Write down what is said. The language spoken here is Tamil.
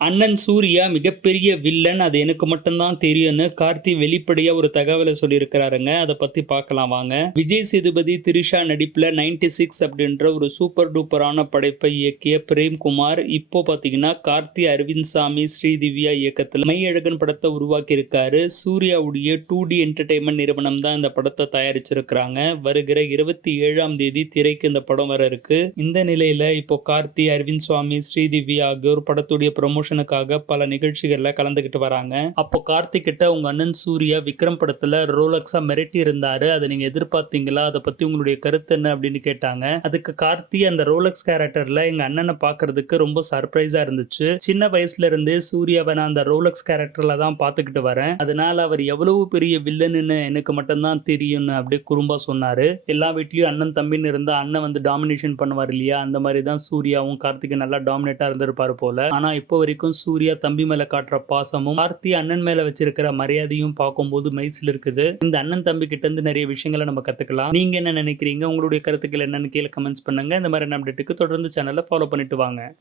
அண்ணன் சூர்யா மிகப்பெரிய வில்லன். அது எனக்கு மட்டும்தான் தெரியும்னு கார்த்தி வெளிப்படையா ஒரு தகவலை சொல்லியிருக்கிறாருங்க. அதை பத்தி பார்க்கலாம் வாங்க. விஜய் சேதுபதி திரிஷா நடிப்புல 96 சிக்ஸ் அப்படின்ற ஒரு சூப்பர் டூப்பரான படைப்பை இயக்கிய பிரேம்குமார் இப்போ பாத்தீங்கன்னா கார்த்தி அரவிந்த் சாமி ஸ்ரீதிவ்யா இயக்கத்தில் மையழகன் படத்தை உருவாக்கி இருக்காரு சூர்யாவுடைய டூ டி என்டர்டைன்மெண்ட் நிறுவனம் தான் இந்த படத்தை தயாரிச்சிருக்கிறாங்க. வருகிற இருபத்தி ஏழாம் தேதி திரைக்கு இந்த படம் வர இருக்கு. இந்த நிலையில இப்போ கார்த்தி அரவிந்த் சுவாமி ஸ்ரீதிவ்யா ஆகியோர் படத்துடைய ப்ரமோஷனுக்காக பல நிகழ்ச்சிகளில் கலந்துக்கிட்டு வராங்க. அப்போ கார்த்திக் கிட்ட உங்க அண்ணன் சூர்யா விக்ரம் படத்துல ரோலக்ஸா மிரட்டி இருந்தாரு. அதை நீங்க எதிர்பார்த்தீங்களா? அதை பத்தி உங்களுடைய கருத்து என்ன அப்படின்னு கேட்டாங்க. அதுக்கு கார்த்தி அந்த ரோலக்ஸ் கேரக்டர்ல எங்க அண்ணனை பாக்குறதுக்கு ரொம்ப சர்ப்ரைஸா இருந்துச்சு. சின்ன வயசுல இருந்தே சூர்யாவை நான் அந்த ரோலக்ஸ் கேரக்டர்ல தான் பாத்துக்கிட்டு வரேன். அதனால அவர் எவ்வளவு பெரிய வில்லன்னு எனக்கு மட்டும்தான் தெரியும்னு அப்படியே குறும்பா சொன்னாரு. எல்லா வீட்லயும் அண்ணன் தம்பின்னு இருந்தா அண்ணன் வந்து டாமினேஷன் பண்ணுவார் இல்லையா? அந்த மாதிரி தான் சூர்யாவும் கார்த்திக் நல்லா டாமினேட்டா இருந்திருப்பாரு போல. ஆனா இப்போ வரைக்கும் சூர்யா தம்பி மேல காட்டுற பாசமும் கார்த்தி அண்ணன் மேல வச்சிருக்கிற மரியாதையும் பார்க்கும்போது மைசில் இருக்குது. இந்த அண்ணன் தம்பி கிட்ட இருந்து நிறைய விஷயங்களை நம்ம கத்துக்கலாம். நீங்க என்ன நினைக்கிறீங்க? உங்களுடைய கருத்துக்கள் என்னன்னு கீழே கமெண்ட்ஸ் பண்ணுங்க. இந்த மாதிரி அப்டேட்டுக்கு தொடர்ந்து சேனலை ஃபாலோ பண்ணிட்டு வாங்க.